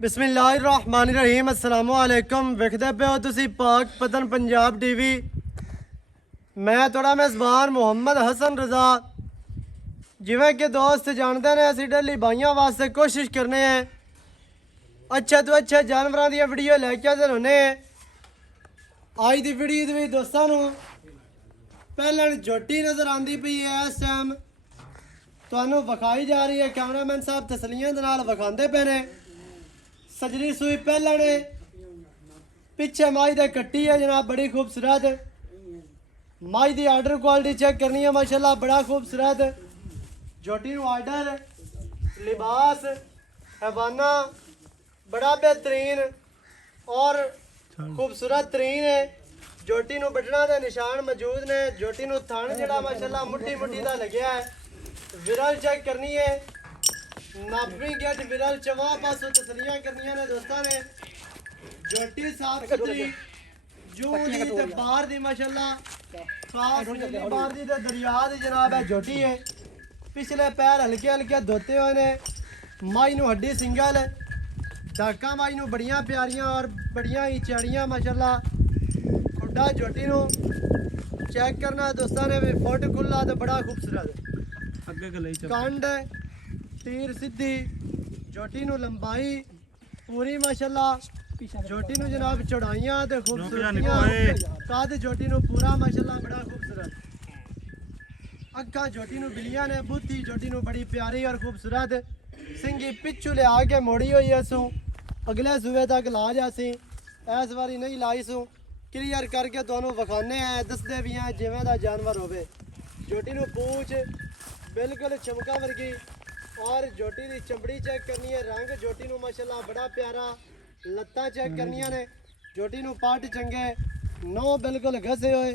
बिस्मिल्लाहिर्रहमानिर्रहीम अस्सलामु अलैकुम। वेखदे पे हो तुसी पाक पतन पंजाब टीवी। मैं थोड़ा मेज़बान मुहम्मद हसन रज़ा। जिवें कि दोस्त जानते ने असीं डेली भाइयों वास्ते कोशिश करने हैं अच्छे तो अच्छे जानवरों दी वीडियो लैके हाज़र होने हैं। अज दी वीडियो भी दोस्तों नूं पहले झोटी नज़र आती पई है। इस टाइम तुहानूं विखाई जा रही है, कैमरामैन साहब तसलियां दे नाल विखांदे पे ने। सजरी सूई पहले ने पिछे माई दे कट्टी है जनाब, बड़ी खूबसूरत माई दी आर्डर क्वालिटी चेक करनी है माशाल्लाह, बड़ा खूबसूरत झोटी नूं आर्डर लिबास हैवाना बड़ा बेहतरीन और खूबसूरत तरीन है। झोटी नूं बटना दे निशान मौजूद ने। झोटी नूं थण जिहड़ा माशाल्लाह मुट्ठी मुट्ठी दा लग्या है। विरल चेक करनी है, नापी गेट विरल चवा पासों तसलियां करनियां ने दोस्तां ने। झोटी साफ सुथरी जूं दी ते बाहर दी माशाल्लाह खास नीली बाहर दी ते दरिया दी जनाब है झोटी है। पिछले पैर हल्के हल्के धोते हुए ने। माई नूं हड्डी सिंगल डाका माई नूं बड़ियां प्यारियां और बड़ियां ही चैड़ियां माशाल्लाह। खुड्डा झोटी नूं चेक करना दोस्तां ने भी, फुट खुला तो बड़ा खूबसूरत कंड तीर सीधी झोटी नूं लंबाई पूरी माशाल्लाह। झोटी नूं जनाब चौड़ाइयां ते खूबसूरतियां कद झोटी नूं पूरा माशाल्लाह बड़ा खूबसूरत। अखा झोटी नूं बिलियां ने, बुद्धि झोटी नूं बड़ी प्यारी और खूबसूरत। सिंगी पिछू लिया के मोड़ी हुई असू, अगले सूबे तक ला जासी, इस बारी नहीं लाई सू। क्लीयर करके तुहानूं विखाने हैं, दसदे भी हैं जिवें दा जानवर होवे। झोटी नूं पूछ बिल्कुल चमका वर्गी और झोटी की चमड़ी चेक करनी है। रंग झोटी नूं माशाल्लाह बड़ा प्यारा। लत्तां चेक करनियां ने। झोटी नूं पट चंगे, नौ बिल्कुल घसे हुए।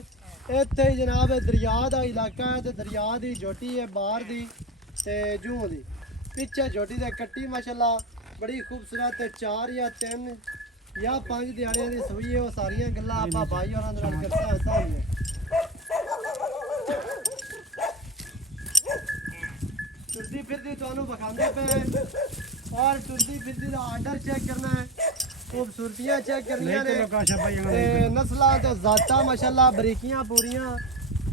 इत्थे ही जनाब दरिया का इलाका है, तो दरिया की झोटी है बाहर दी ते जूं दी। पिछे झोटी दे कट्टी माशाल्लाह बड़ी खूबसूरत। 4 या 3 या 5 दिहाड़ियां दी सूई है। वो सारियां गल्लां आपां भाई होरां दे नाल करसां। टुरदी फिरदी तुहानूं विखांदे पे और टुरदी फिरदी दा आर्डर चेक करना है, खूबसूरतियां चेक करनियां ने ते नस्लां ते ज़ातां माशाल्लाह बरीकियां पूरियां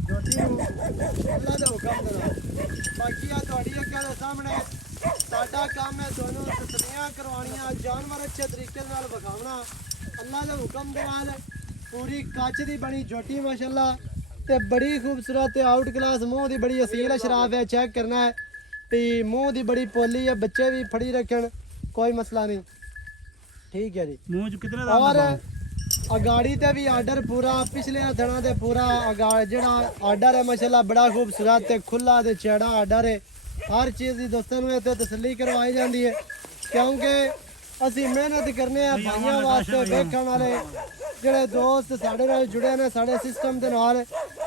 झोटी नूं अल्लाह दे हुक्म दे नाल। बाकी आ तुहाडी अग्गां दे सामने साडा काम है तुहानूं तसलियां करवाणियां, जानवर अच्छे तरीके नाल विखावना अल्लाह दे हुक्म दे नाल। पूरी कच दी बनी झोटी माशाल्लाह ते बड़ी खूबसूरत आउट क्लास मूँह दी बड़ी असील शराब है। चेक करना है तो मूँह दी बड़ी पोली है, बच्चे भी फड़ी रखन कोई मसला नहीं, ठीक है जी। मूँह कितने और अगाड़ी ते भी आर्डर पूरा, पिछले थणा ते पूरा जेड़ा आर्डर है माशाल्लाह बड़ा खूबसूरत ते खुला ते चौड़ा आर्डर है। हर चीज़ की दोस्तों में इत्थे तसल्ली करवाई जाती है, क्योंकि असी मेहनत करने भाइयों वास्ते। वेखण वाले जेड़े दोस्त साढ़े नाल जुड़े ने साढ़े सिस्टम के नाल,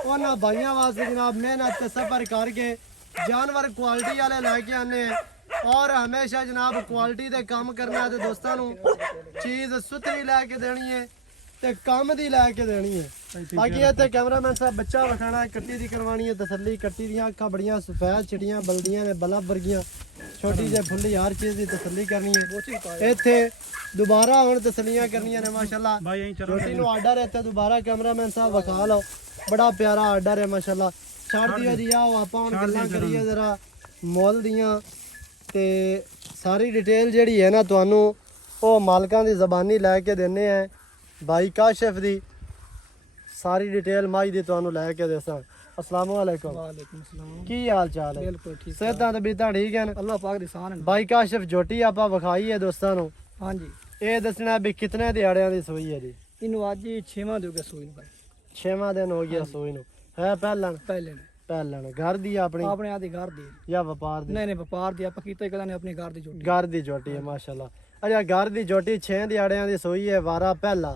उन्हां भाइयों वास्ते जनाब मेहनत ते सफर करके जानवर क्वालिटी वाले लैके आने हैं और हमेशा जनाब क्वालिटी दे काम करना है। दोस्तों नूं चीज़ सुथरी लैके देनी है ते काम दी लैके देनी है। बाकी इत्थे कैमरामैन साहब बच्चा विखाना है, कट्टी दी करवानी है तसल्ली। कट्टी दियां अखां बड़ियां सफेद चिट्टियां बलदियां ने, बल्ब वर्गियां छोटी जे फुल्ली, हर चीज़ की तसल्ली करनी है। इत्थे दोबारा हुण तसल्लियां करनियां ने माशाल्लाह। छोटी नूं आर्डर है इत्थे दोबारा कैमरामैन साहब विखा लो, बड़ा प्यारा आर्डर है माशाल्लाह। छड़ दिया जी आओ आपां हुण गल्लां करिए जरा मुੱਲ दियां ते सारी डिटेल जिहड़ी है ना तुहानूं वो मालकां दी ज़बानी लैके देने हैं। भाई काशिफ दी सारी डिटेल माई दी तुहानूं लैके देसां। अस्सलाम वालेकुम। वालेकुम अस्सलाम। की हाल चाल है? बिल्कुल ठीक। सेहतां ते बीतां ठीक हैं? अल्लाह पाक दी शान है। भाई काशिफ झोटी आपां विखाई है दोस्तां नूं। हाँ जी। ये दसना भी कितने दिहाड़ियां दी सूई है जी? इनू अज 6वां दिन हो गया सूई नूं भाई। 6वां दिन हो गया सूई नूं। है पहले घर दी अपनी आदि घर दी या व्यापार दी? नहीं व्यापार दी आपां कीता कदा नहीं, अपनी घर दी झोटी। घर दी झोटी है माशाल्लाह। अच्छा घर दी झोटी 6 दिहाड़ियां दी सूई है। वारा पहला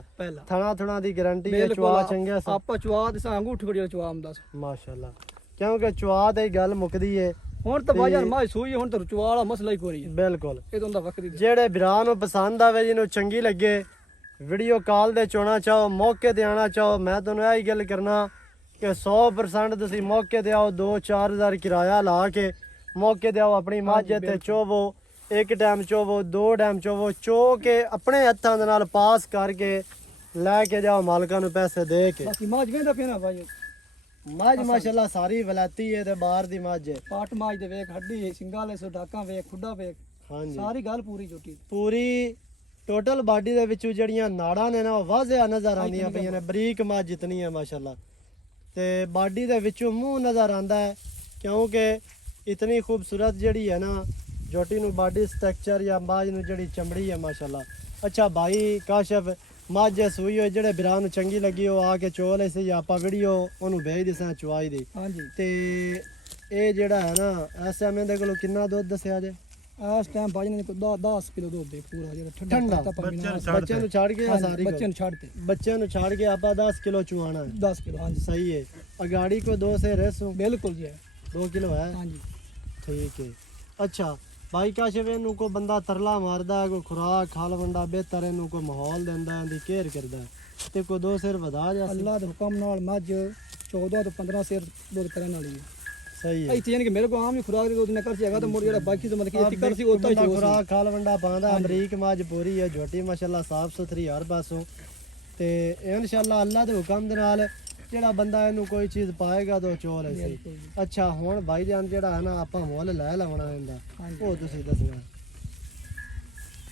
थणा थुणा दी गारंटी है? चवा चंगा आपां चवा दे सांग उठ बड़ी चवा आंदा माशाल्लाह, क्योंकि चवा ते गल मुकदी है। हुण तो भाईजान माई सूई हुण तो चवा वाला मसला ही कोई है। बिल्कुल ये तो वक्री जेड़े भरा नूं पसंद आवे जिन्हों चंगी लगे वीडियो कॉल दे चोना चाहो, मौके ते आना चाहो, मैं तुहानूं यही गल करना कि 100% तुसीं मौके ते आओ। 2-4 हज़ार किराया ला के मौके ते आओ, अपनी मझ ते चोवो ਇੱਕ ਟਾਈਮ ਚੋਵੋ, ਦੋ ਟਾਈਮ ਚੋਵੋ, ਚੋ ਕੇ ਆਪਣੇ ਹੱਥਾਂ ਦੇ ਨਾਲ ਪਾਸ ਕਰਕੇ ਲੈ ਕੇ ਜਾਓ ਮਾਲਕਾਂ ਨੂੰ ਪੈਸੇ ਦੇ ਕੇ। ਬਾਕੀ ਮਾਝ ਵੇਂਦਾ ਪਿਆ ਨਾ ਭਾਈ, ਮੱਝ ਮਾਸ਼ਾਅੱਲਾ ਸਾਰੀ ਵਲਾਤੀ ਹੈ ਤੇ ਬਾਹਰ ਦੀ ਮੱਝ ਹੈ। ਪਾਟ ਮਾਝ ਦੇ ਵੇਖ, ਹੱਡੀ ਸਿੰਗਾਲੇ ਸੋ ਡਾਕਾਂ ਵੇਖ, ਖੁੱਡਾ ਵੇਖ, ਹਾਂਜੀ ਸਾਰੀ ਗੱਲ ਪੂਰੀ ਝੋਟੀ ਪੂਰੀ ਟੋਟਲ ਬਾਡੀ ਦੇ ਵਿੱਚੋਂ ਜਿਹੜੀਆਂ ਨਾੜਾਂ ਨੇ ਨਾ ਉਹ ਵਾਜ਼ਿਆ ਨਜ਼ਰ ਆਉਂਦੀਆਂ ਪਈਆਂ ਨੇ। ਬਰੀਕ ਮੱਝ ਜਿਤਨੀ ਹੈ ਮਾਸ਼ਾਅੱਲਾ, ਤੇ ਬਾਡੀ ਦੇ ਵਿੱਚੋਂ ਮੂੰਹ ਨਜ਼ਰ ਆਂਦਾ ਹੈ ਕਿਉਂਕਿ ਇਤਨੀ ਖੂਬਸੂਰਤ ਜਿਹੜੀ ਹੈ ਨਾ ਝੋਟੀ ਨੂੰ ਬਾਡੀ ਸਟਰਕਚਰ ਜਾਂ ਮੱਝ ਨੂੰ ਜਿਹੜੀ ਚਮੜੀ ਹੈ ਮਾਸ਼ਾਅੱਲਾ। ਅੱਛਾ ਭਾਈ ਕਾਸ਼ਫ, ਮੱਝ ਸੂਈ ਹੋਈ ਜਿਹੜੇ ਬਿਰਾਂ ਨੂੰ ਚੰਗੀ ਲੱਗੀ ਉਹ ਆ ਕੇ ਚੋ ਲੈ ਸੀ, ਆਪਾਂ ਵੀਡੀਓ ਉਹਨੂੰ ਭੇਜ ਦਿਸਾਂ ਚਵਾਈ ਦੀ। ਹਾਂਜੀ ਤੇ ਇਹ ਜਿਹੜਾ ਹੈ ਨਾ ਇਸ ਟਾਈਮ ਇਹਦੇ ਕੋਲ ਕਿੰਨਾ ਦੁੱਧ ਦੱਸਿਆ ਜੇ? ਇਸ ਟਾਈਮ ਭਾਜੀ ਨੇ 10 ਕਿਲੋ ਦੁੱਧ ਦੇ ਪੂਰਾ ਜਿਹੜਾ ਠੰਡਾ ਬੱਚਿਆਂ ਨੂੰ ਛੱਡ ਕੇ ਸਾਰੀ ਬੱਚਿਆਂ ਨੂੰ ਛੱਡ ਤੇ ਬੱਚਿਆਂ ਨੂੰ ਛੱਡ ਕੇ ਆਪਾਂ 10 ਕਿਲੋ ਚੁਆਣਾ ਹੈ। 10 ਕਿਲੋ ਹਾਂਜੀ सही है। अगाड़ी को 2 से रेसो ਬਿਲकुल ਜੀ 2 किलो है। ਹਾਂਜੀ ठीक है। अच्छा भाई का शवे नु को बंदा तरला मारदा है, कोई खुराक खाल वंडा बेहतर है, नु को माहौल देंदा है, दी केयर करदा है ते को 2 सिर वधा जा। ਅੱਲਾਹ ਦੇ ਹੁਕਮ ਨਾਲ ਮੱਝ 14 ਤੋਂ 15 ਸਿਰ ਦੁੱਧ ਕਰਨ ਵਾਲੀ ਹੈ। सही है। ਇੱਥੇ ਯਾਨੀ ਕਿ ਮੇਰੇ ਕੋਲ ਆਮ ਹੀ ਖੁਰਾਕ ਦੇ ਦੁੱਧ ਨੇ ਕਰ ਹੈਗਾ ਤੇ ਮੁੜ ਜਿਹੜਾ ਬਾਕੀ ਤੋਂ ਮਤਲਬ ਕਿ ਇੱਥੇ ਕਰ ਸੀ ਉਹ ਤਾਂ ਹੀ खुराक खाल वंडा पांदा। अमरीक माज पूरी है, झोटी माशाल्लाह साफ सुथरी हर पासों ते इंशाल्लाह अल्लाह दे हुकम दे नाल ਜਿਹੜਾ ਬੰਦਾ ਇਹਨੂੰ ਕੋਈ ਚੀਜ਼ ਪਾਏਗਾ ਤਾਂ ਚੋਲ ਐ ਸੀ। ਅੱਛਾ ਹੁਣ ਭਾਈ ਜਾਨ ਜਿਹੜਾ ਹੈ ਨਾ ਆਪਾਂ ਮੁੱਲ ਲੈ ਲਵਣਾ ਇਹਦਾ, ਉਹ ਤੁਸੀਂ ਦੱਸਣਾ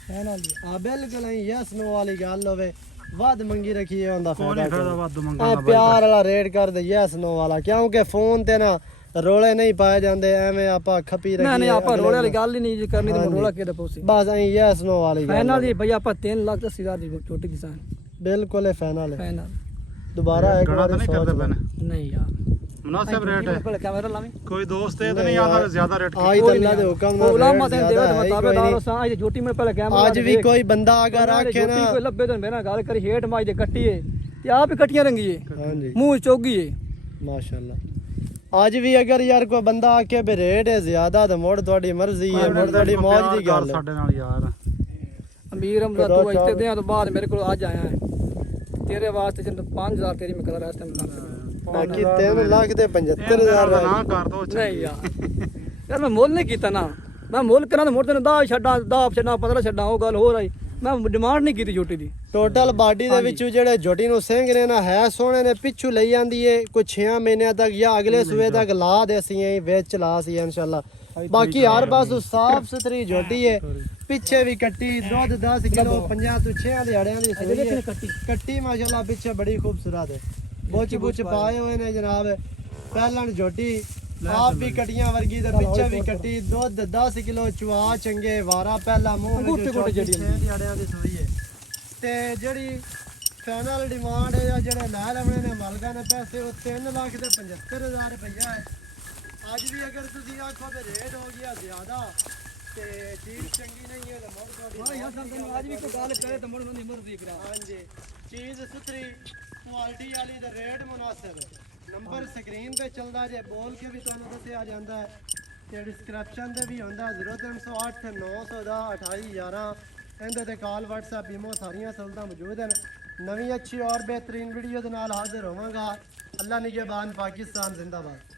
ਹੈ ਨਾਲ ਜੀ। ਆ ਬਿਲਕੁਲ ਹੀ ਯਸ ਨੋ ਵਾਲੀ ਗੱਲ ਹੋਵੇ, ਵੱਧ ਮੰਗੀ ਰੱਖੀਏ ਉਹਦਾ ਫਾਇਦਾ ਫਾਇਦਾ ਵੱਧ ਮੰਗਣਾ ਆ ਪਿਆਰ ਵਾਲਾ ਰੇਟ ਕਰ ਦੇ ਯਸ ਨੋ ਵਾਲਾ, ਕਿਉਂਕਿ ਫੋਨ ਤੇ ਨਾ ਰੋਲੇ ਨਹੀਂ ਪਾਏ ਜਾਂਦੇ, ਐਵੇਂ ਆਪਾਂ ਖੱਪੀ ਰੱਖੀਏ। ਨਹੀਂ ਆਪਾਂ ਰੋਲੇ ਵਾਲੀ ਗੱਲ ਹੀ ਨਹੀਂ ਜੀ ਕਰਨੀ, ਤੇ ਰੋਲਾ ਕਿਹਦਾ ਪੋਸੀ ਬਸ ਐਂ ਯਸ ਨੋ ਵਾਲੀ ਗੱਲ। ਫਾਈਨਲ ਜੀ ਭਈ ਆਪਾਂ 3,80,000 ਦੀ ਛੋਟੀ ਕਿਸਾਨ ਬਿਲਕੁਲ ਫਾਈਨਲ ਹੈ। ਫਾਈਨਲ दोबारा एक गणा बार तो नहीं करते पहले, ਨਹੀਂ ਯਾਰ मुनासिब रेट है। ਪਹਿਲੇ ਕੈਮਰਾ ਲਾਵੇਂ कोई दोस्त है तो नहीं आता ज्यादा रेट आज तो अल्लाह दे हुक्म नाल ਉਲਾਮਾ rate ਦੇ ज़्यादा ਦੇਵੇ है ही ਮਤਾਬੇ कोई ਦਾਰ नहीं। ਉਸਾਂ ਅੱਜ ਛੋਟੀ ਮੈਂ ਪਹਿਲੇ ਕੈਮਰਾ आज भी कोई बंदा अगर आखे ना ਕੋਈ ਲੱਭੇ ਤਾਂ ਮੇਰੇ ਨਾਲ ਗੱਲ ਕਰੀ, ਹੇਠ ਮਾਜ ਦੇ ਕੱਟੀਏ ਤੇ ਆਪ ਹੀ ਕੱਟੀਆਂ ਰੰਗੀਏ, हाँ जी ਮੂੰਹ ਚੋਗੀਏ। माशाल्लाह। आज भी अगर यार कोई बंदा आके भी रेट है ज्यादा तो मोड़ थोड़ी मर्जी है, मोड़ थोड़ी मौज दी गल है। ਸਾਡੇ ਨਾਲ ਯਾਰ ਅਮੀਰ ਅਮਦਾ ਤੂੰ ਇੱਥੇ ਦਿਆਂ ਤੋਂ ਬਾਅਦ ਮੇਰੇ ਕੋਲ ਅੱਜ ਆਇਆ ਹੈ, ਤੇਰੇ ਵਾਸਤੇ ਜਿੰਨ 5,000 ਤੇਰੀ ਮੈਂ ਕਦਰ ਇਸ ਟਾਈਮ ਲਾ। बाकी 3 लाख दे 75,000 ਨਾ ਕਰ ਦੋ ਨਹੀਂ ਯਾਰ ਮੈਂ ਮੁੱਲ ਨਹੀਂ ਕੀਤਾ ਨਾ, ਮੈਂ ਮੁੱਲ ਕਰਾਂ ਤਾਂ ਮੁੜ ਤੈਨੂੰ 10 ਛੱਡਾਂ 10 ਛੱਡਾਂ 15 ਛੱਡਾਂ, ਉਹ ਗੱਲ ਹੋਰ ਆਈ। ਮੈਂ ਡਿਮਾਂਡ ਨਹੀਂ ਕੀਤੀ ਛੋਟੀ ਦੀ। ਟੋਟਲ ਬਾਡੀ ਦੇ ਵਿੱਚੋਂ ਜਿਹੜੇ ਝੋਟੀ ਨੂੰ ਸਿੰਘ ਨੇ ਨਾ ਹੈ ਸੋਹਣੇ ਨੇ, ਪਿੱਛੂ ਲਈ ਜਾਂਦੀ ਏ ਕੋਈ 6 ਮਹੀਨਿਆਂ ਤੱਕ ਜਾਂ ਅਗਲੇ ਸੂਏ ਤੱਕ ਲਾ ਦੇ ਅਸੀਂ ਐਂ ਵਿੱਚ ਲਾ ਸੀ ਇਨਸ਼ਾਅੱਲਾ। ਬਾਕੀ ਹਰ ਪਾਸੋਂ ਸਾਫ ਸੁਥਰੀ ਝੋਟੀ ਏ, ਪਿੱਛੇ ਵੀ ਕੱਟੀ ਦੁੱਧ 10 ਕਿਲੋ 50 ਤੋਂ 6 ਦਿਹਾੜਿਆਂ ਦੀ ਸੂਈ ਏ। ਕੱਟੀ ਮਾਸ਼ਾਅੱਲਾ ਪਿੱਛੇ ਬੜੀ ਖੂਬਸੂਰਤ ਹੈ, ਬੁੱਚ ਪਾਏ ਹੋਏ ਨੇ ਜਨਾਬ। ਪਹਿਲਾਂ ਝੋਟੀ ਆਪ ਵੀ ਕਟੀਆਂ ਵਰਗੀ ਤੇ ਪਿੱਛੇ ਵੀ ਕੱਟੀ, ਦੁੱਧ 10 ਕਿਲੋ ਚਵਾ ਚੰਗੇ ਵਾਰਾ ਪਹਿਲਾ ਮੂੰਹ ਦਿਹਾੜਿਆਂ ਦੀ ਸੂਈ ਹੈ। ਤੇ ਜਿਹੜੀ ਫਾਈਨਲ ਡਿਮਾਂਡ ਹੈ ਜਿਹੜੇ ਲੈ ਲੈਣੇ ਨੇ ਮਾਲਕਾਂ ਨੇ ਪੈਸੇ, ਉਹ 3,75,000 ਰੁਪਇਆ ਹੈ। ਅੱਜ ਵੀ ਅਗਰ ਤੁਸੀਂ ਆਖੋ ਤੇ ਰੇਟ ਹੋ ਗਿਆ ਜ਼ਿਆਦਾ ਤੇ ਚੀਜ਼ ਚੰਗੀ ਨਹੀਂ ਹੈ ਤੇ ਮੁੜ ਤੁਹਾਡੀ ਅੱਜ ਵੀ ਕੋਈ ਗੱਲ ਕਰੇ ਤਾਂ ਮੁੜ ਉਹਦੀ ਮਰਜ਼ੀ ਕਰਾ। ਹਾਂਜੀ ਚੀਜ਼ ਸੁਥਰੀ ਕੁਆਲਿਟੀ ਵਾਲੀ ਤੇ ਰੇਟ ਮੁਨਾਸਿਬ। ਨੰਬਰ ਸਕਰੀਨ ਤੇ ਚੱਲਦਾ ਜੇ, ਬੋਲ ਕੇ ਵੀ ਤੁਹਾਨੂੰ ਦੱਸਿਆ ਜਾਂਦਾ ਹੈ ਤੇ ਡਿਸਕ੍ਰਿਪਸ਼ਨ ਤੇ ਵੀ ਹੁੰਦਾ 0308 910 2811। ਇਹਦੇ ਤੇ ਕਾਲ WhatsApp ਈਮੋ ਸਾਰੀਆਂ ਸਹੂਲਤਾਂ ਮੌਜੂਦ ਹਨ। ਨਵੀਂ ਅੱਛੀ ਔਰ ਬਿਹਤਰੀਨ ਵੀਡੀਓ ਦੇ ਨਾਲ ਹਾਜ਼ਰ ਹੋਵਾਂਗਾ। ਅੱਲਾ ਨਿਗਹਿਬਾਨ, ਪਾਕਿਸਤਾਨ ਜ਼ਿੰਦਾਬਾਦ।